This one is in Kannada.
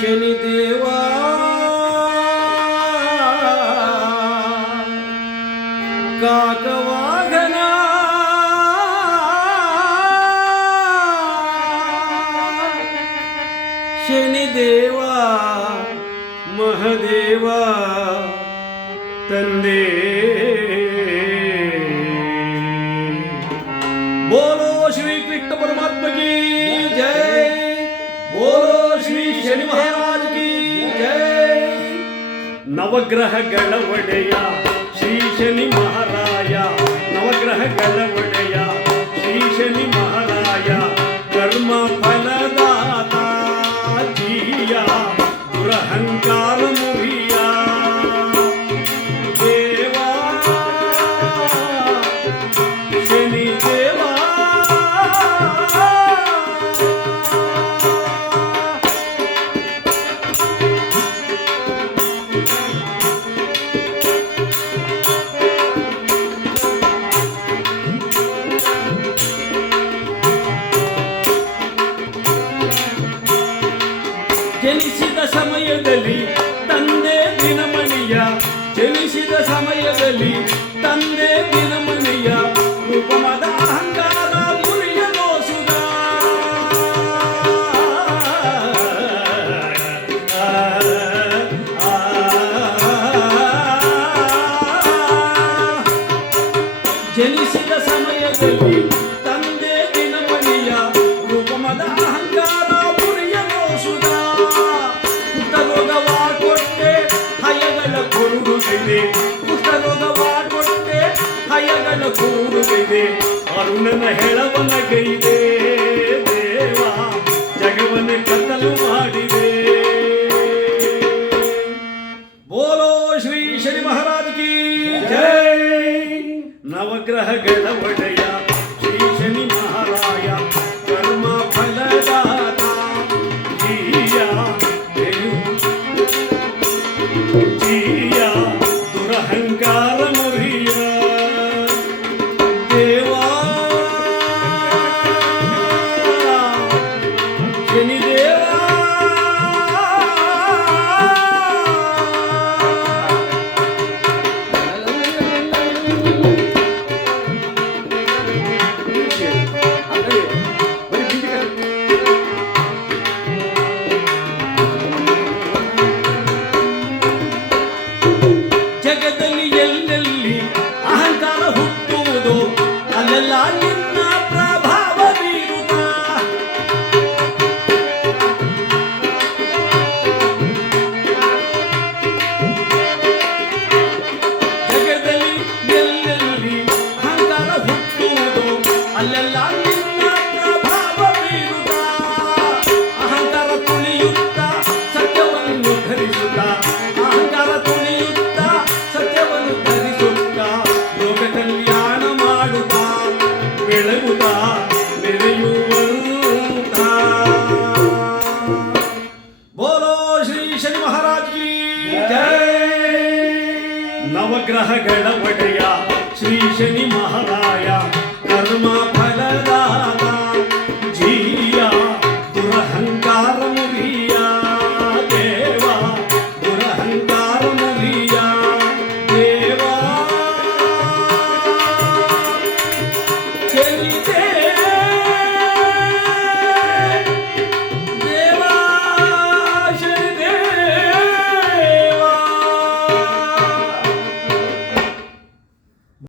ಶನಿದೇವಾ ಕಾಕವಾಹನ ಶನಿದೇವ ಮಹದೇವ ತಂದೆ बोलो श्री कृष्ण परमात्मा की जय बोलो श्री शनि महाराज की जय नवग्रहಗಳ ಒಡೆಯ ಶ್ರೀ ಶನಿ ಮಹಾರಾಯ ನವಗ್ರಹಗಳ ಒಡೆಯ ಶ್ರೀ ಶನಿ ಮಹಾರಾಯ ಕರ್ಮ ಫಲದಾತ ಜೀಯ ದುರಹಂಕಾರ ಮುರಿಯ ದೇವಾ ಶನಿ ದೇವಾ ಜನಿಸಿದ ಸಮಯದಲ್ಲಿ ತಂದೆ ದಿನಮಣಿಯ ಜನಿಸಿದ ಸಮಯದಲ್ಲಿ ತಂದೆ ದಿನಮಣಿಯ ರೂಪಮದ ಅಹಂಕಾರ ಮುರಿಯಲೋಸುದ ಜನಿಸಿದ ಸಮಯದಲ್ಲಿ ತಂದೆ ದಿನಮಣಿಯ ರೂಪಮದ ಅಹಂಕಾರ ಕುಷ್ಠರೋಗವಾಗೊಟ್ಟೆ ಹಯಗಳ ಕೂಡುವಿದೆ ಅರುಣನ ಹೆಳವನ ಗೈದೆ ದೇವ ಜಗವನ್ನ ಕತ್ತಲು ಮಾಡಿದೆ ಬೋಲೋ ಶ್ರೀ ಶನಿ ಮಹಾರಾಜ್ ಕಿ ಜೈ ನವಗ್ರಹಗಳ ಒಡೆಯ ಶ್ರೀ ಶನಿ ಮಹಾರಾಯ ಕರ್ಮ ಫಲದಾತ ಜೀಯ ದುರಹಂಕಾರ ಮುರಿಯ ದೇವಾ ಶನಿದೇವಾ ಜಗದಲ್ಲಿ ಎಲ್ಲೆಲ್ಲಿ ಅಹಂಕಾರ ಹುಟ್ಟುವುದು ಅಲ್ಲೆಲ್ಲ ನಿನ್ನ ಪ್ರಭಾವ ಬೀರುತ್ತ ಜಗದಲ್ಲಿ ಎಲ್ಲೆಲ್ಲಿ ಅಹಂಕಾರ ಹುಟ್ಟುವುದು ಅಲ್ಲೆಲ್ಲ ನಿನ್ನ ಪ್ರಭಾವ ಬೀರುತ್ತ ಅಹಂಕಾರ ತುಳಿಯುತ್ತ ಸತ್ಯವನ್ನು ಧರಿಸುತ್ತ ಅಹಂಕಾರ ತುಳಿಯುತ್ತ ಸತ್ಯವನ್ನು ಧರಿಸುತ್ತ ಲೋಕ ಕಲ್ಯಾಣ ಮಾಡುತ್ತ ಬೆಳಗುತ್ತ ಮೆರೆಯುವಂತ ಬೋಲೋ ಶ್ರೀ ಶನಿ ಮಹಾರಾಜ್ ಕಿ ಜೈ ನವಗ್ರಹಗಳ ಒಡೆಯ ಶ್ರೀ ಶನಿ ಮಹಾರಾಜ